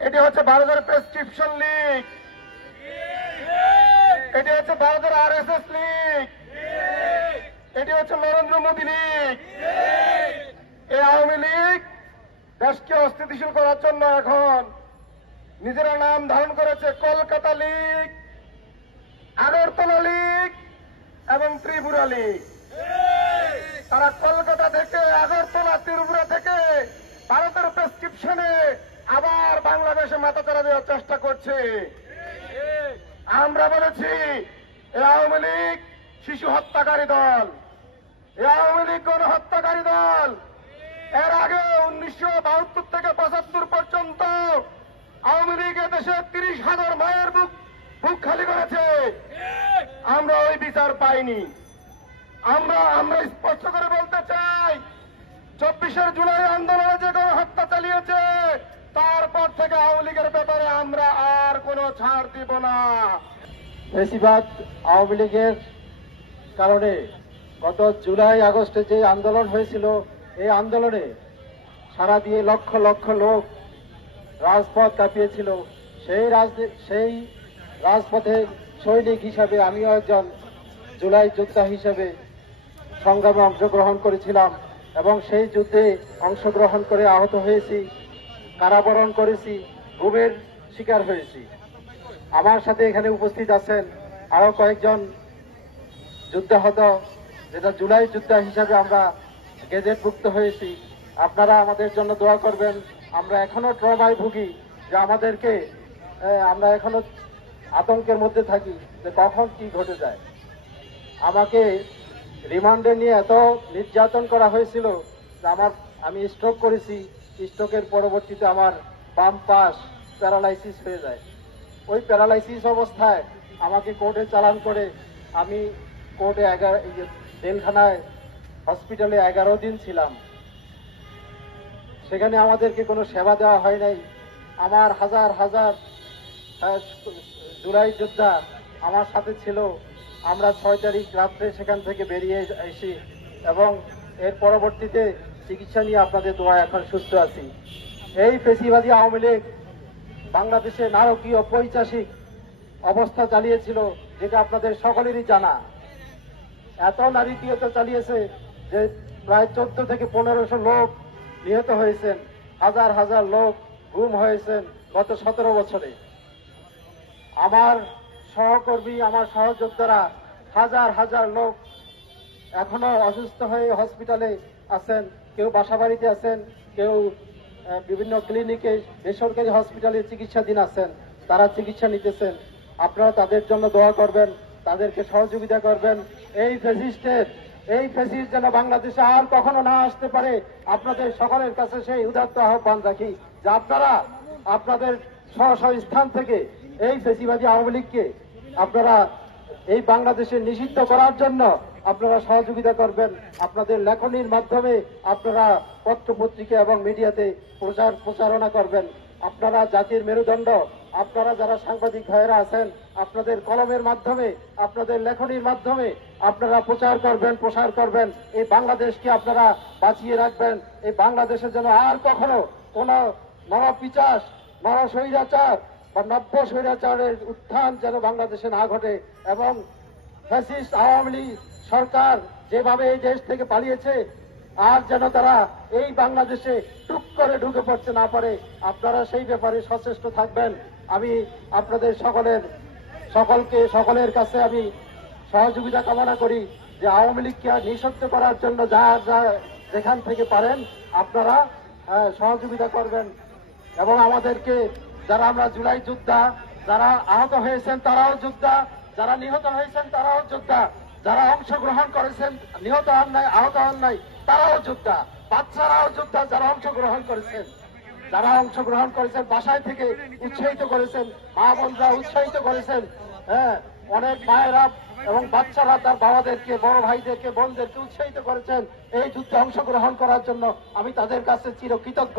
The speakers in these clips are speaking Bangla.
এটি হচ্ছে ভারতের প্রেসক্রিপশন লীগ, এটি হচ্ছে ভারতের RSS লীগ, এটি হচ্ছে নরেন্দ্র মোদী লীগ। এই আওয়ামী লীগ দেশকে অস্থিতিশীল করার জন্য এখন নিজেরা নাম ধারণ করেছে কলকাতা লীগ, আগরতলা লীগ এবং ত্রিপুরা লীগ। তারা কলকাতা থেকে, আগরতলা, ত্রিপুরা থেকে ভারতের প্রেসক্রিপশনে আবার বাংলাদেশে মাথাচাড়া দেওয়ার চেষ্টা করছে। আমরা বলেছি এই আওয়ামী লীগ শিশু হত্যাকারী দল, এই আওয়ামী লীগ গণহত্যাকারী দল। এর আগে 1972 থেকে 75 পর্যন্ত আওয়ামী লীগ দেশে 30,000 মায়ের বুক খালি করেছে। আমরা ওই বিচার পাইনি। আমরা স্পষ্ট করে বলতে চাই, 24 জুলাই আন্দোলনে যে গণহত্যা চালিয়েছে তারপর থেকে আওয়ামী লীগের ব্যাপারে আমরা আর কোনো ছাড় দিব না। বেশিরভাগ আওয়ামী লীগের কারণে গত জুলাই আগস্টে যে আন্দোলন হয়েছিল, এই আন্দোলনে সারা দিয়ে লক্ষ লক্ষ লোক রাজপথ কাঁপিয়েছিল। সেই রাজপথে সৈনিক হিসাবে আমিও একজন জুলাই যোদ্ধা হিসাবে সংগ্রামে অংশগ্রহণ করেছিলাম এবং সেই যুদ্ধে অংশগ্রহণ করে আহত হয়েছি, কারাবরণ করেছি, গুমের শিকার হয়েছি। আমার সাথে এখানে উপস্থিত আছেন আরো কয়েকজন যুদ্ধাহত, যেটা জুলাই যোদ্ধা হিসাবে আমরা গেজেটভুক্ত হয়েছি। আপনারা আমাদের জন্য দোয়া করবেন। আমরা এখনো ট্রমায় ভুগি, যে আমরা এখনো আতঙ্কের মধ্যে থাকি যে কখন কি ঘটে যায়। আমাকে রিমান্ডে নিয়ে এত নির্যাতন করা হয়েছিল যে আমি স্ট্রোক করেছি। স্ট্রোকের পরবর্তীতে আমার বাম পাশ প্যারালাইসিস হয়ে যায়। ওই প্যারালাইসিস অবস্থায় আমাকে কোর্টে চালান করে আমি কোর্টে জেলখানায় হসপিটালে 11 দিন ছিলাম। সেখানে আমাদেরকে কোনো সেবা দেওয়া হয় নাই। আমার হাজার হাজার জুলাই যোদ্ধা আমার সাথে ছিল। আমরা 6 তারিখ রাত্রে সেখান থেকে বেরিয়ে এসি এবং এর পরবর্তীতে চিকিৎসা নিয়ে আপনাদের দোয়া এখন সুস্থ আছি। এই ফেসিবাদী আওয়ামী লীগ বাংলাদেশে নারকীয় পৈশাচিক অবস্থা চালিয়েছিল, যেটা আপনাদের সকলেরই জানা। এত নারকীয়তা চালিয়েছে যে প্রায় 14 থেকে 1500 লোক নিহত হয়েছেন, হাজার হাজার লোক গুম হয়েছেন গত 17 বছরে। আমার সহকর্মী, আমার সহযোদ্ধারা হাজার হাজার লোক এখনো অসুস্থ হয়ে হসপিটালে আছেন, কেউ বাসাবাড়িতে আছেন, কেউ বিভিন্ন ক্লিনিকে, বেসরকারি হসপিটালে চিকিৎসাধীন আছেন। তারা চিকিৎসা নিতেছেন। আপনারা তাদের জন্য দোয়া করবেন, তাদেরকে সহযোগিতা করবেন। এই ফ্যাসিস্ট যেন বাংলাদেশে আর কখনো না আসতে পারে। আপনাদের সকলের কাছে সেই উদাত্ত আহ্বান রাখি যে আপনারা আপনাদের স্ব স্থান থেকে এই ফ্যাসিবাদী আওয়ামী লীগকে আপনারা এই বাংলাদেশে নিষিদ্ধ করার জন্য আপনারা সহযোগিতা করবেন। আপনাদের লেখনীর মাধ্যমে আপনারা পত্রপত্রিকা এবং মিডিয়াতে প্রচারণা করবেন। আপনারা জাতির মেরুদণ্ড, আপনারা যারা সাংবাদিক ভাইয়েরা আছেন, আপনাদের কলমের মাধ্যমে, আপনাদের লেখনীর মাধ্যমে আপনারা প্রচার করবেন, প্রসার করবেন। এই বাংলাদেশকে আপনারা বাঁচিয়ে রাখবেন। এই বাংলাদেশের যেন আর কখনো কোন নরপিচাস, নরস্বৈরাচার বা নব্য স্বৈরাচারের উত্থান যেন বাংলাদেশে না ঘটে এবং ফ্যাসিস্ট আওয়ামী লীগ সরকার যেভাবে এই দেশ থেকে পালিয়েছে আর যেন তারা এই বাংলাদেশে টুক করে ঢুকে পড়তে না পারে। আপনারা সেই ব্যাপারে সচেষ্ট থাকবেন। আমি আপনাদের সকলের কাছে আমি সহযোগিতা কামনা করি যে আওয়ামী লীগকে নিঃশব্দ করার জন্য যা যেখান থেকে পারেন আপনারা সহযোগিতা করবেন এবং আমাদেরকে, যারা আমরা জুলাই যোদ্ধা, যারা আহত হয়েছেন তারাও যোদ্ধা, যারা নিহত হয়েছেন তারাও যোদ্ধা, যারা অংশগ্রহণ করেছেন, নিহত হন নাই, আহত হন নাই, তারাও যোদ্ধা, বাচ্চারাও যোদ্ধা, যারা অংশগ্রহণ করেছেন বাসায় থেকে উৎসাহিত করেছেন, মা বোনরা উৎসাহিত করেছেন। অনেক মায়েরা এবং বাচ্চারা তার বাবাদেরকে, বড় ভাইদেরকে, বোনদেরকে উৎসাহিত করেছেন এই যুদ্ধে অংশগ্রহণ করার জন্য। আমি তাদের কাছে চিরকৃতজ্ঞ।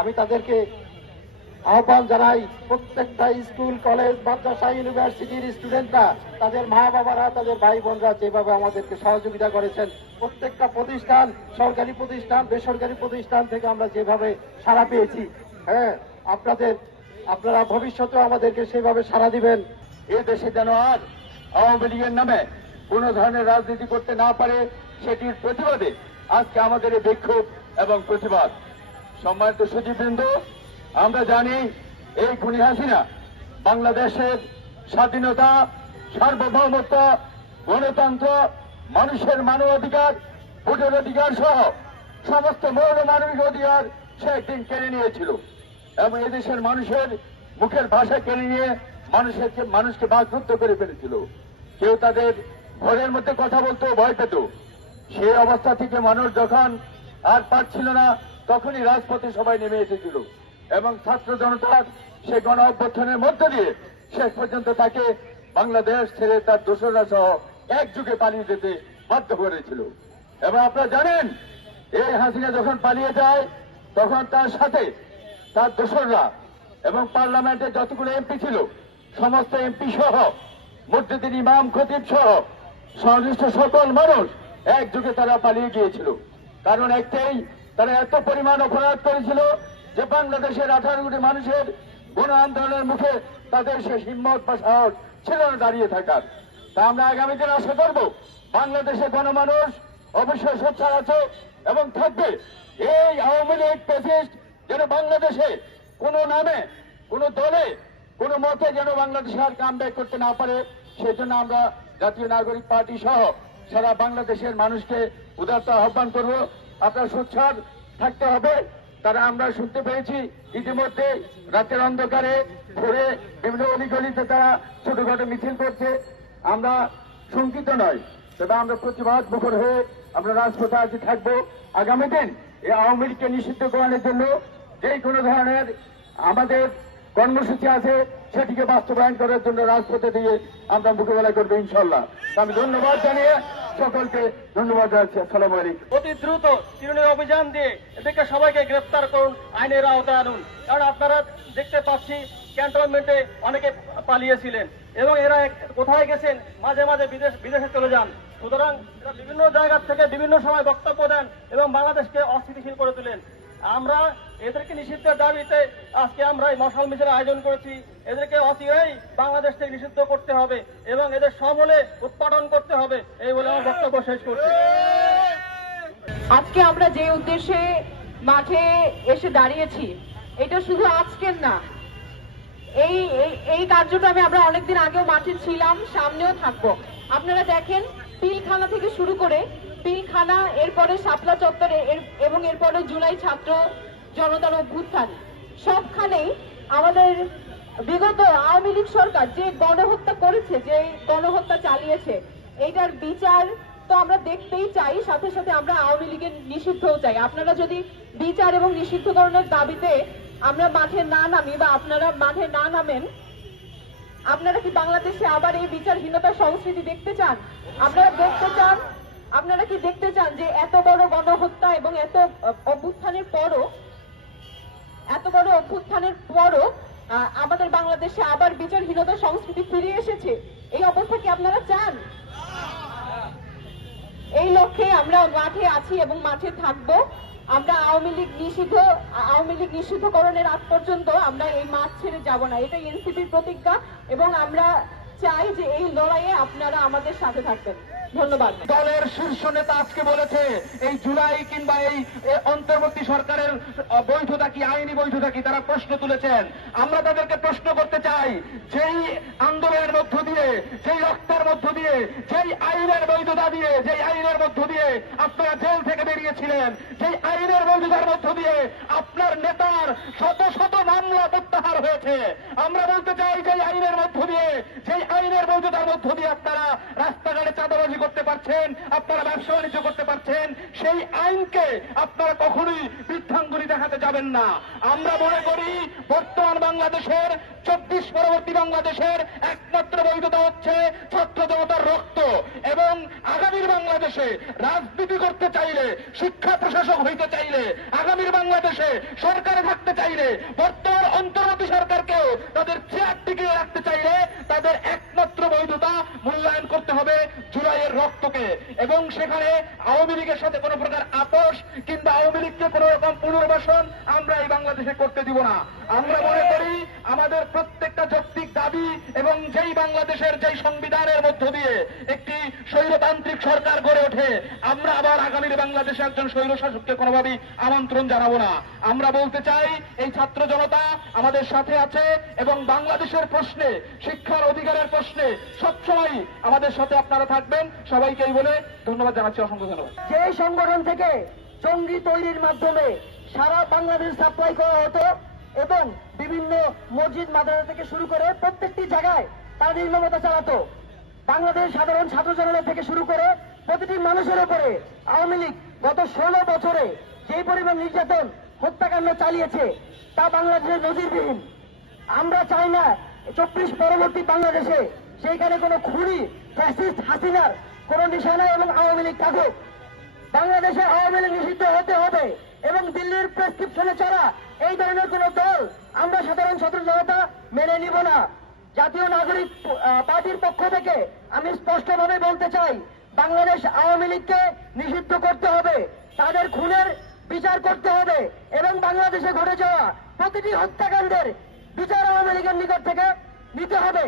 আমি তাদেরকে আহ্বান জানাই, প্রত্যেকটা স্কুল, কলেজ, মাদ্রাসা, ইউনিভার্সিটির স্টুডেন্টরা, তাদের মা বাবারা, তাদের ভাই বোনরা যেভাবে আমাদেরকে সহযোগিতা করেছেন, প্রত্যেকটা প্রতিষ্ঠান, সরকারি প্রতিষ্ঠান, বেসরকারি প্রতিষ্ঠান থেকে আমরা যেভাবে সাড়া পেয়েছি, আপনারা ভবিষ্যতে আমাদেরকে সেভাবে সাড়া দিবেন। এ দেশে যেন আর আওয়ামী লীগের নামে কোন ধরনের রাজনীতি করতে না পারে, সেটির প্রতিবাদে আজকে আমাদের এই বিক্ষোভ এবং প্রতিবাদ। সম্মানিত সুধীবৃন্দ, আমরা জানি এই খুনি হাসিনা বাংলাদেশের স্বাধীনতা, সার্বভৌমত্ব, গণতন্ত্র, মানুষের মানবাধিকার, ভোটের অধিকার সহ সমস্ত মৌল মানবিক অধিকার সে একদিন কেড়ে নিয়েছিল এবং এদেশের মানুষের মুখের ভাষা কেড়ে নিয়ে মানুষকে বাকরুদ্ধ করে ফেলেছিল। কেউ তাদের ঘরের মধ্যে কথা বলতেও ভয় পেত। সেই অবস্থা থেকে মানুষ যখন আর পারছিল না, তখনই রাজপথে সবাই নেমে এসেছিল এবং ছাত্র জনতার সে গণ অভ্যুত্থানের মধ্য দিয়ে শেষ পর্যন্ত তাকে বাংলাদেশ ছেড়ে তার দোসররা সহ একযুগে পালিয়ে যেতে বাধ্য করেছিল। এবং আপনারা জানেন, এই হাসিনা যখন পালিয়ে যায় তখন তার সাথে তার দোসররা এবং পার্লামেন্টে যতগুলো এমপি ছিল সমস্ত এমপি সহ মসজিদের ইমাম খতিব সহ সংশ্লিষ্ট সকল মানুষ একযুগে তারা পালিয়ে গিয়েছিল। কারণ একটাই, তারা এত পরিমাণ অপরাধ করেছিল যে বাংলাদেশের 18 কোটি মানুষের গণ আন্দোলনের মুখে তাদের সে হিম্মত বা সাহস ছিল না দাঁড়িয়ে থাকার। তা আমরা আগামী দিন আশা করব বাংলাদেশের গণমানুষ অবশ্যই সোচ্চার আছে এবং থাকবে। এই আওয়ামী লীগ ফ্যাসিস্ট যেন বাংলাদেশে কোনো নামে, কোনো দলে, কোনো মতে যেন বাংলাদেশে আর কামব্যাক করতে না পারে, সেজন্য আমরা জাতীয় নাগরিক পার্টি সহ সারা বাংলাদেশের মানুষকে উদারতা আহ্বান করব। আপনারা সোচ্চার থাকতে হবে। তারা আমরা শুনতে পেরেছি ইতিমধ্যে রাতের অন্ধকারে ঘুরে বিভিন্ন অলিগলিতে তারা ছোটখাটো মিছিল করছে। আমরা শঙ্কিত নয়, তবে আমরা প্রতিবাদ মুখর হয়ে আমরা রাজপথে আজ থাকবো। আগামী দিন এই আওয়ামী লীগকে নিষিদ্ধ করানোর জন্য যেই কোনো ধরনের আমাদের কর্মসূচি আছে সেটিকে বাস্তবায়ন করার জন্য রাজপথে দিয়ে আমরা মোকাবেলা করবো ইনশাল্লাহ। আমি ধন্যবাদ জানিয়ে সকলকে ধন্যবাদ জানাচ্ছি। আসসালামু আলাইকুম। অতি দ্রুত চিরুনি অভিযান দিয়ে এদেরকে সবাইকে গ্রেফতার করুন, আইনের আওতায় আনুন। কারণ আপনারা দেখতে পাচ্ছি ক্যান্টনমেন্টে অনেকে পালিয়েছিলেন এবং এরা কোথায় গেছেন, মাঝে মাঝে বিদেশে চলে যান। সুতরাং এরা বিভিন্ন জায়গা থেকে বিভিন্ন সময় বক্তব্য দেন এবং বাংলাদেশকে অস্থিতিশীল করে তোলেন। আমরা এদেরকে নিষিদ্ধের দাবিতে আজকে আমরা এই মশাল মিছিলের আয়োজন করেছি। এদেরকে অচিরেই বাংলাদেশ থেকে নিষিদ্ধ করতে হবে এবং এদের সমূলে উৎপাদন করতে হবে, এই বলে আমার বক্তব্য শেষ করছি। আজকে আমরা যে উদ্দেশ্যে মাঠে এসে দাঁড়িয়েছি, এটা শুধু আজকের না, এই কার্যটা আমরা অনেকদিন আগেও মাঠে ছিলাম, সামনেও থাকবো। আপনারা দেখেন, পিলখানা থেকে শুরু করে পিলখানা, এরপরে শাপলা চত্বরে এবং এরপরে জুলাই ছাত্র জনতার অভ্যুত্থান, সবখানেই আমাদের বিগত আওয়ামী লীগ সরকার যে গণহত্যা করেছে, যে গণহত্যা চালিয়েছে, এইটার বিচার তো আমরা দেখতেই চাই, সাথে সাথে আমরা আওয়ামী লীগের নিষিদ্ধও চাই। আপনারা যদি বিচার এবং নিষিদ্ধকরণের দাবিতে আমরা মাঠে না নামি বা আপনারা মাঠে না নামেন, আপনারা কি বাংলাদেশে আবার এই বিচারহীনতার সংস্কৃতি দেখতে চান? আপনারা কি দেখতে চান যে এত বড় গণহত্যা এবং এত বড় অভ্যুত্থানের পরও আমাদের বাংলাদেশে আবার বিচারহীনতার সংস্কৃতি ফিরে এসেছে? এই অবস্থা কি আপনারা চান? এই লক্ষ্যে আমরা মাঠে আছি এবং মাঠে থাকবো। আমরা আওয়ামী লীগ নিষিদ্ধকরণের আগ পর্যন্ত আমরা এই মাঠ ছেড়ে যাব না, এটাই এনসিপির প্রতিজ্ঞা এবং আমরা চাই যে এই লড়াইয়ে আপনারা আমাদের সাথে থাকবেন। ধন্যবাদ। দলের শীর্ষ নেতা আজকে বলেছে এই জুলাই কিংবা এই অন্তর্বর্তী সরকারের বৈধতা কি, আইনি বৈধতা কি, তারা প্রশ্ন তুলেছেন। আমরা তাদেরকে প্রশ্ন করতে চাই, যেই আন্দোলনের মধ্য দিয়ে, যেই রক্তের মধ্য দিয়ে, যেই আইনের বৈধতা দিয়ে, যেই আইনের মধ্য দিয়ে আপনারা জেল থেকে বেরিয়েছিলেন, যেই আইনের বৈধতার মধ্য দিয়ে আপনার নেতার শত শত মামলা প্রত্যাহার হয়েছে, আমরা বলতে চাই যেই আইনের মধ্য দিয়ে, যেই আইনের বৈধতার মধ্য দিয়ে আপনারা রাস্তাঘাটে চাঁদাবাজি করতে পারছেন, আপনারা ব্যবসা বাণিজ্য করতে পারছেন, সেই আইনকে আপনারা কখনোই বৃদ্ধাঙ্গুলি দেখাতে যাবেন না। আমরা মনে করি বর্তমান বাংলাদেশের, 24 পরবর্তী বাংলাদেশের একমাত্র বৈধতা হচ্ছে ছাত্র জনতার রক্ত। এবং আগামীর বাংলাদেশে রাজনীতি করতে চাইলে, শিক্ষা প্রশাসক হইতে চাইলে, আগামীর বাংলাদেশে সরকারে থাকতে চাইলে, বর্তমান অন্তর্বর্তী সরকারকেও তাদের চেয়ার টিকিয়ে রাখতে চাইলে তাদের একমাত্র বৈধতা মূল্যায়ন করতে হবে জুলাইয়ের রক্তকে, এবং সেখানে আওয়ামী লীগের সাথে কোনো প্রকার আপোষ কিংবা আওয়ামী লীগকে কোনো রকম পুনর্বাসন আমরা এই বাংলাদেশে করতে দিব না। আমরা মনে করি আমাদের প্রত্যেকটা যৌক্তিক দাবি এবং যেই বাংলাদেশের যেই সংবিধানের মধ্য দিয়ে একটি স্বৈরতান্ত্রিক সরকার গড়ে ওঠে, আমরা আবার আগামীর বাংলাদেশে একজন স্বৈরশাসককে কোনোভাবেই আমন্ত্রণ জানাবো না। আমরা বলতে চাই এই ছাত্র জনতা আমাদের সাথে আছে এবং বাংলাদেশের প্রশ্নে, শিক্ষার অধিকারের প্রশ্নে সবসময় আমাদের সাথে আপনারা থাকবেন। সবাইকেই বলে ধন্যবাদ জানাচ্ছি, অসংখ্য ধন্যবাদ। যে সংগঠন থেকে জঙ্গি তৈরির মাধ্যমে সারা বাংলাদেশ সাপ্লাই করা হতো এবং বিভিন্ন মসজিদ মাদ্রাসা থেকে শুরু করে প্রত্যেকটি জায়গায় তারা নির্মমতা চালাতো, বাংলাদেশ সাধারণ ছাত্র জনতা থেকে শুরু করে প্রতিটি মানুষের উপরে আওয়ামী লীগ গত 16 বছরে যে পরিমাণ নির্যাতন হত্যাকাণ্ড চালিয়েছে তা বাংলাদেশের নজিরবিহীন। আমরা চাই না 24 পরবর্তী বাংলাদেশে সেইখানে কোনো খুনি ফ্যাসিস্ট হাসিনার কোন নিশানা এবং আওয়ামী লীগ থাকুক। বাংলাদেশে আওয়ামী লীগ নিষিদ্ধ হতে হবে এবং দিল্লির প্রেসক্রিপশনে চলা এই ধরনের কোন দল আমরা সাধারণ ছাত্র জনতা মেনে নিব না। জাতীয় নাগরিক পার্টির পক্ষ থেকে আমি স্পষ্টভাবে বলতে চাই, বাংলাদেশ আওয়ামী লীগকে নিষিদ্ধ করতে হবে, তাদের খুনের বিচার করতে হবে এবং বাংলাদেশে ঘটে যাওয়া প্রতিটি হত্যাকাণ্ডের বিচার আওয়ামী লীগের নিকট থেকে নিতে হবে।